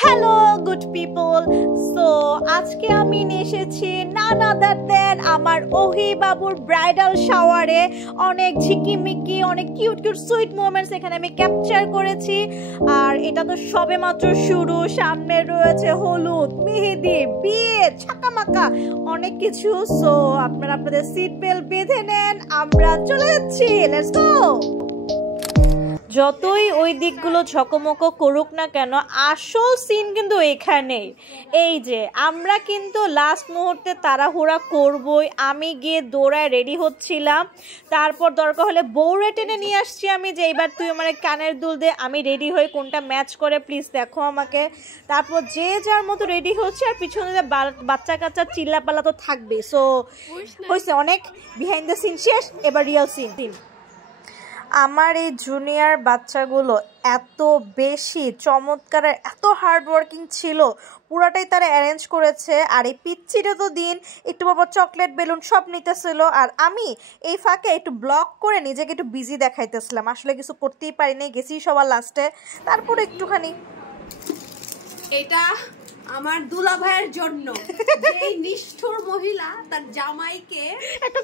Hello good people, so আজকে আমি এসেছি নান আদার দেন আমার ওহি বাবুর ব্রাইডাল শাওয়ারে। অনেক ঝিকিমিকি, অনেক কিউট কিউট সুইট মোমেন্টস এখানে আমি ক্যাপচার করেছি। আর এটা তো সবে মাত্র শুরু, সামনে রয়েছে হলুদ, মেহেদি, বিয়ে, ছাকামাকা অনেক কিছু। সো আপনারা আপনাদের সিট বেল্ট বেঁধে নেন, আমরা চলে যাচ্ছি, লেটস গো। যতই ওই দিকগুলো ঝকমকো করুক না কেন, আসল সিন কিন্তু এখানেই। এই যে আমরা কিন্তু লাস্ট মুহূর্তে তাড়াহুড়া করবই। আমি গিয়ে দৌড়ায় রেডি হচ্ছিলাম, তারপর দরকার হলে বউরে টেনে নিয়ে আসছি আমি, যে এইবার তুই আমার কানের দুল দে, আমি রেডি হই, কোনটা ম্যাচ করে প্লিজ দেখো আমাকে। তারপর যে যার মতো রেডি হচ্ছে, আর পিছনে বাচ্চা কাচ্চা চিল্লাপাল্লা তো থাকবে। সো হয়েছে অনেক, বিহাইন্ড দ্য সিন শেষ, এবার রিয়েল সিন। আমার এই জুনিয়র বাচ্চাগুলো এত বেশি চমৎকার, এত হার্ডওয়ার্কিং ছিল, পুরাটাই তারা অ্যারেঞ্জ করেছে। আর এই পিচ্ছিটা তো দিন একটু বাবা চকলেট বেলুন সব নিতেছিল, আর আমি এই ফাঁকে একটু ব্লক করে নিজেকে একটু বিজি দেখাইতেছিলাম। আসলে কিছু করতেই পারিনি, গেছি সবার লাস্টে। তারপর একটুখানি এটা আমার দুলা ভাইয়ের জন্য, এই নিষ্ঠুর মহিলা তার জামাইকে একটা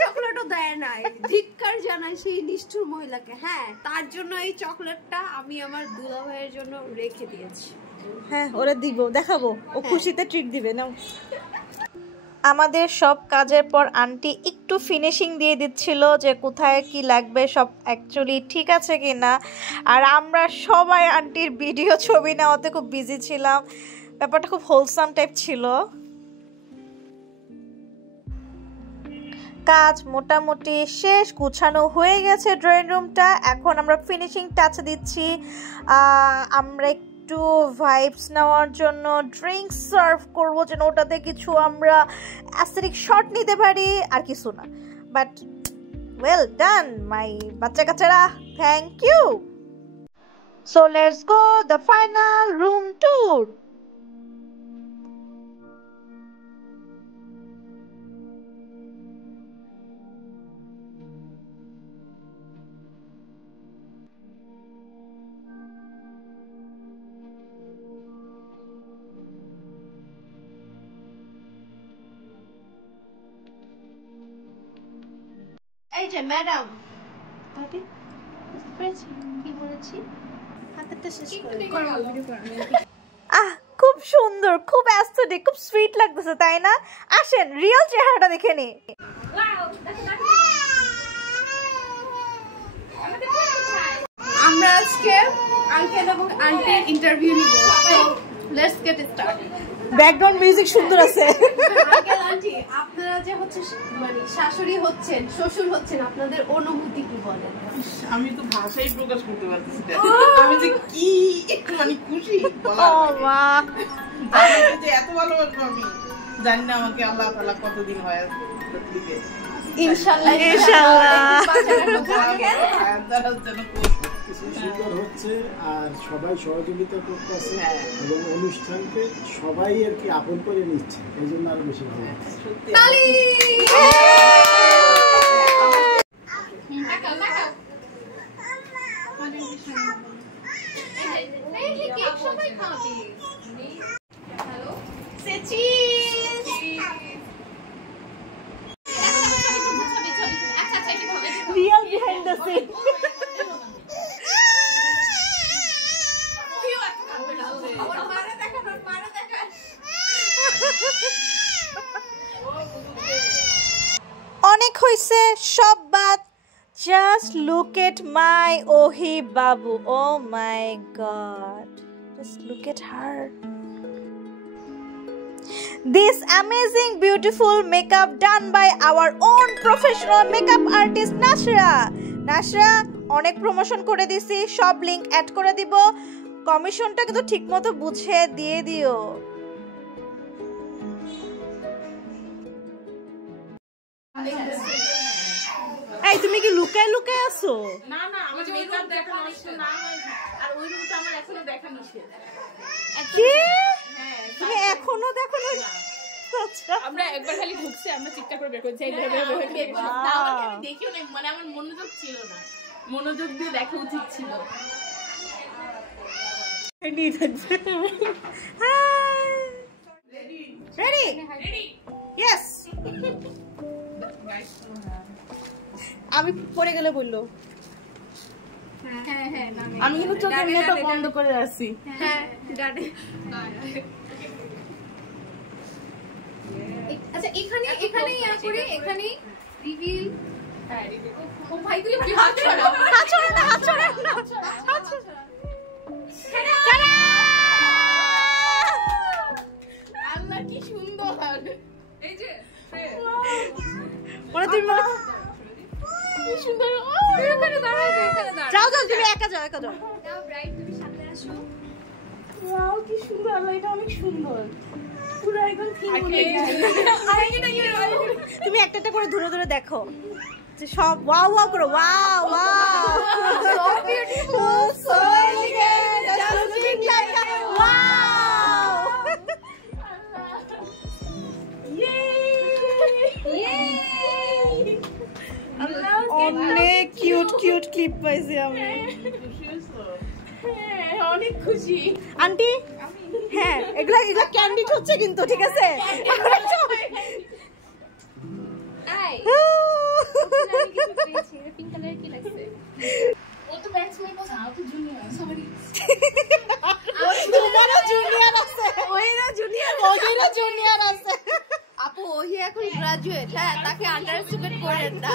চকলেটও দেয় নাই। ধিক্কার জানাই সেই নিষ্ঠুর মহিলাকে। হ্যাঁ, তার জন্য এই চকলেটটা আমি আমার দুলা ভাইয়ের জন্য রেখে দিয়েছি। হ্যাঁ, ওরা দিব, দেখাবো, ও খুশিতে ট্রিট দিবে। নাও। আমাদের সব কাজের পর আন্টি একটু ফিনিশিং দিয়ে দিচ্ছিল যে কোথায় কি লাগবে, সব অ্যাকচুয়ালি ঠিক আছে কি না। আর আমরা সবাই আন্টির ভিডিও ছবি নেওয়াতে খুব বিজি ছিলাম, ব্যাপারটা খুব হোলসাম টাইপ ছিল। কাজ মোটামুটি শেষ, গুছানো হয়ে গেছে ড্রয়িং রুমটা। এখন আমরা ফিনিশিং টাচ দিচ্ছি। আমরা একটু ভাইবস নেওয়ার জন্য ড্রিঙ্কস সার্ভ করবো, যেন ওটাতে কিছু আমরা অ্যাস্থেটিক শট নিতে পারি, আর কিছু না। বাট ওয়েল ডান মাই বাচ্চা কাচ্চারা, thank you. So let's go the final room tour. এই যে ম্যাডাম, কি বলেছি, হাতেরটা শেষ করে খুব সুন্দর, খুব অ্যাস্থেটিক, খুব সুইট লাগতেছে, তাই না? আসেন রিয়েল চেহারাটা দেখে নি। আমরা আজকে আঙ্কেল এবং আন্টির ইন্টারভিউ নিব। Let's get started. Background music সুন্দর আছে। আঙ্কেল আন্টি, আপনারা যে হচ্ছে মানে শাশুড়ি হচ্ছেন, শ্বশুর হচ্ছেন, আপনাদের অনুভূতি কি বলেন? আমি তো ভাষাই প্রকাশ করতে পারতেছি না, আমি যে কি মানে খুশি বলা। এত ভালোবাসবো আমি জানি না, আমাকে আল্লাহ তাআলা কতদিন হয় দিবে। ইনশাআল্লাহ সুন্দর হচ্ছে, আর সবাই সহযোগিতা করতেছে এবং অনুষ্ঠানকে সবাই আর কি আপন করে নিচ্ছে, এই জন্য আরো বেশি ভালো লাগছে। Real behind the scene. অনেক হইছে, সব বাদ। জাস্ট লুক এট মাই ওহি বাবু, oh my god, just look at her. This amazing beautiful makeup done by our own professional makeup artist Nashra. Nashra অনেক প্রমোশন করে দিছি, সব লিংক অ্যাড করে দিব। কমিশনটা কিন্তু ঠিকমতো বুঝে দিয়ে দিও। এই তুমি কি লুকায় লুকায় আছো? না না, আমার মেকআপ দেখানো হচ্ছে না, আর ওই রুমটা আমার এখনো দেখানো শেষ। কি? তুমি এখনো দেখো না? আমরা একবার খালি ঢুকছি, আমরা চিৎকার করে বের করেছি, আমি দেখিও না, মানে আমার মনোযোগ ছিল না, মনোযোগ দিয়ে দেখা উচিত ছিল। রেডি ইয়েস আমি পড়ে গেলে বললো আমি কিন্তু চোখের নেটও বন্ধ করে আসছি। আচ্ছা এখানে এখানে করে এখানে রিভিল ও ভাই তুই কি হাত ছড়া না আল্লাহ কি সুন্দর। এই যে মানে তুমি কি সুন্দর। এখানে দাঁড়াও যাও তুমি একা যাও দাও ব্রাইট তুমি সামনে আসো ওয়াও কি সুন্দর। আল্লাহ এটা অনেক সুন্দর। পুরো একদম থিম মনে তুমি একটা করে ধরে ধরে দেখো যে সব ওয়াও ওয়াও করো wow wow so beautiful so elegant just looking like a wow অনেক কিউট ক্লিপ পাইছি আমি অনেক খুশি আন্টি হ্যাঁ এগুলা ক্যান্ডিড হচ্ছে কিন্তু ঠিক আছে আই পিঙ্ক কালার কি লাগছে ও তো ব্যাচমেট না ও তো জুনিয়র সরি তোমারও জুনিয়র আছে ওইরও জুনিয়র আছে আপু ওই এখন গ্রাজুয়েট হ্যাঁ তাকে আন্ডারএস্টিমেট করেন না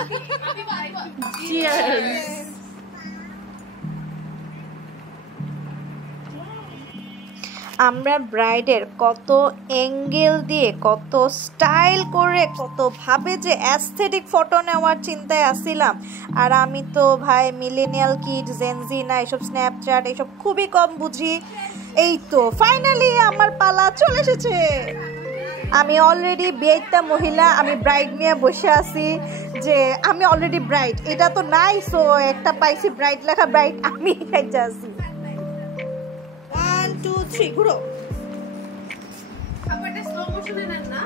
চিয়ার্স আমরা ব্রাইডের কত অ্যাঙ্গেল দিয়ে কত স্টাইল করে কত ভাবে যে অ্যাস্থেটিক ফটো নেওয়ার চিন্তায় আসছিলাম আর আমি তো ভাই মিলেনিয়াল কিড জেনজি না এসব স্ন্যাপচ্যাট এসব খুবই কম বুঝি এই তো ফাইনালি আমার পালা চলে এসেছে আমি অলরেডি বিয়েটা মহিলা আমি ব্রাইড নিয়ে বসে আছি যে আমি অলরেডি ব্রাইড এটা তো নাই সো একটা পাইছি ব্রাইড লেখা ব্রাইড আমি খাইতে আছি 1 2 3 ঘুরো খাবারটা স্লো মোশনে নেন না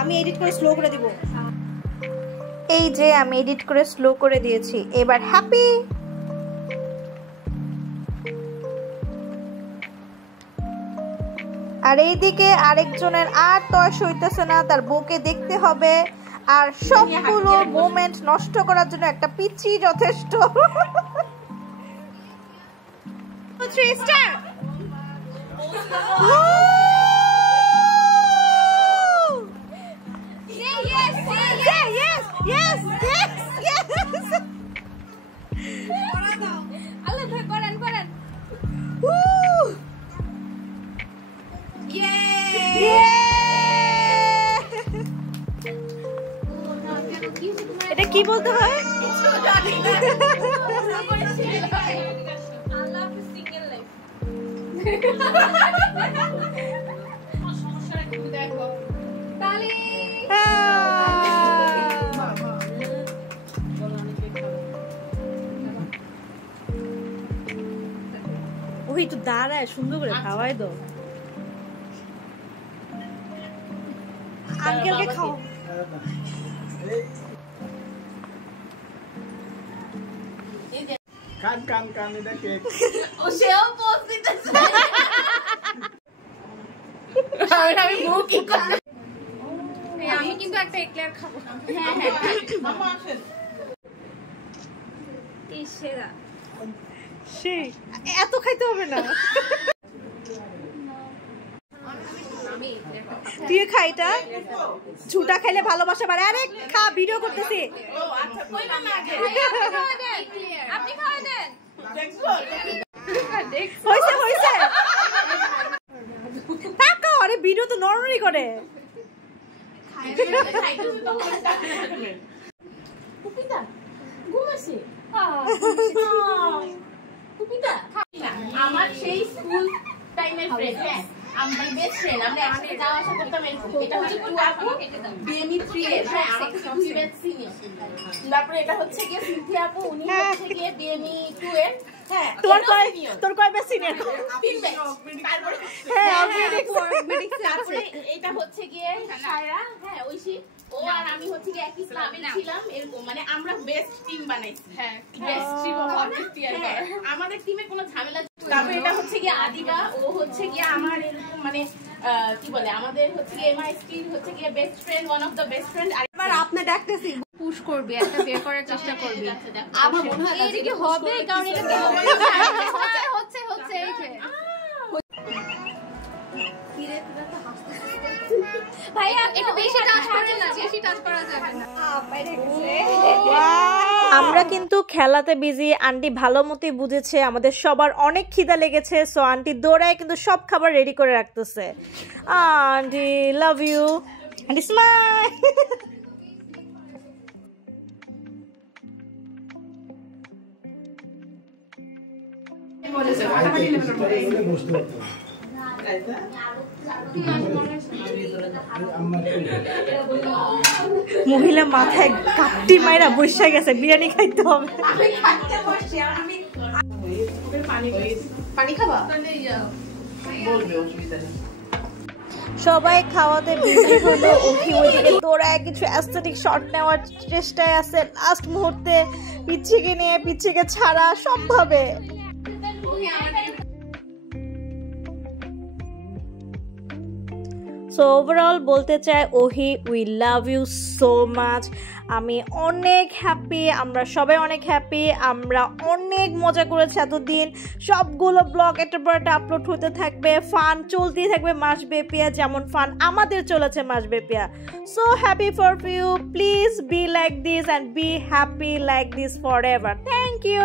আমি এডিট করে স্লো করে দিব এই যে আমি এডিট করে স্লো করে দিয়েছি এবার হ্যাপি আর এইদিকে আরেকজনের আর তয়স হইতেছে না তার বউকে দেখতে হবে আর সবগুলো মোমেন্ট নষ্ট করার জন্য একটা পিচি যথেষ্ট 3 স্টার আল্লাহ ভাই করেন এটা কি বলতে হয় আল্লাহ সিঙ্গেল লাইফ সমস্যা কি দেখো তালি ওই তো দাঁড়ায় সুন্দর করে খাওয়াই দাও আঙ্কেলকে খাও কান এটা কেক ও সেও পোজ দিতেছে আমি মুখ কি করতে আমি কিন্তু একটা এক্লেয়ার খাবো হ্যাঁ মামা আসেন ইসেরা সেই এত খাইতে হবে না আমি তুই খা এটা ঝুটা খাইলে ভালোবাসা বাড়ে আরে খা ভিডিও করতেছি ও আচ্ছা কই না আগে আপনি খাওয়া দেন দেখছো হইছে টাকা আরে ভিডিও তো নরমালি করে পুপিতা ঘুমাছে পুপিতা আমার সেই স্কুল টাইমের ফ্রেন্ড হ্যাঁ আমার বেস্ট ফ্রেন্ড আমরা একসাথে যাওয়া আসা করতাম এরকম এটা হচ্ছে টু আপু বিএমই 3 এর হ্যাঁ আমাকে খুবই বেস্ট সিনিয়র তারপরে এটা হচ্ছে গিয়ে সিনথিয়া আপু উনি হচ্ছে গিয়ে বিএমই 2 এর হ্যাঁ তোর কয় বেশি সিনিয়র তিন ব্যাচ তারপরে হ্যাঁ তারপরে এটা হচ্ছে গিয়ে সায়রা হ্যাঁ ঐশী ও আর আমি হচ্ছে গিয়ে একই ক্লাবে ছিলাম এরকম মানে আমরা বেস্ট টিম বানাইছি হ্যাঁ বেস্ট টিম অফ আমাদের টিমে কোনো ঝামেলা তারপর এটা হচ্ছে গিয়ে আদিকা, ও হচ্ছে গিয়ে আমার এরকম মানে কি বলে আমাদের হচ্ছে গিয়ে এমআইএসটির হচ্ছে গিয়ে best friend, one of the best friend. এবার আপনি ডাকতেছি পুশ করবি, একটা বের করার চেষ্টা করবি। আমার মনে হয় এটা কি হবে, কারণ এটা কি হচ্ছে হচ্ছে এই যে ভাইয়া একটু বেশি টাচ করেন না, বেশি টাচ করা যাবে না। আমরা কিন্তু খেলাতে বিজি। আন্টি ভালো মতোই বুঝেছে আমাদের সবার অনেক খিদা লেগেছে, সো আন্টি দৌড়ায় কিন্তু সব খাবার রেডি করে রাখতেছে। Aunty love you, aunty smile. মহিলা মাথায় কাপটি মাইরা বসে গেছে, বিরিয়ানি খাইতে হবে। পানি খাবা? সবাই খাওয়াতে বিজি হলো। ওহি ওইদিকে দৌড়ায় কিছু অ্যাস্থেটিক শট নেওয়ার চেষ্টায় আছে। লাস্ট মুহূর্তে পিচ্ছিকে নিয়ে পিচ্ছিকে ছাড়া সম্ভবে। সো ওভারঅল বলতে চাই ওহি we love you so much. আমি অনেক হ্যাপি, আমরা সবাই অনেক হ্যাপি, আমরা অনেক মজা করেছি এতদিন। সবগুলো ব্লগ একটা পর একটা আপলোড হতে থাকবে, ফান চলতেই থাকবে মাসব্যাপিয়া, যেমন ফান আমাদের চলেছে মাসব্যাপিয়া। So happy for you, please be like this and be happy like this forever. Thank you.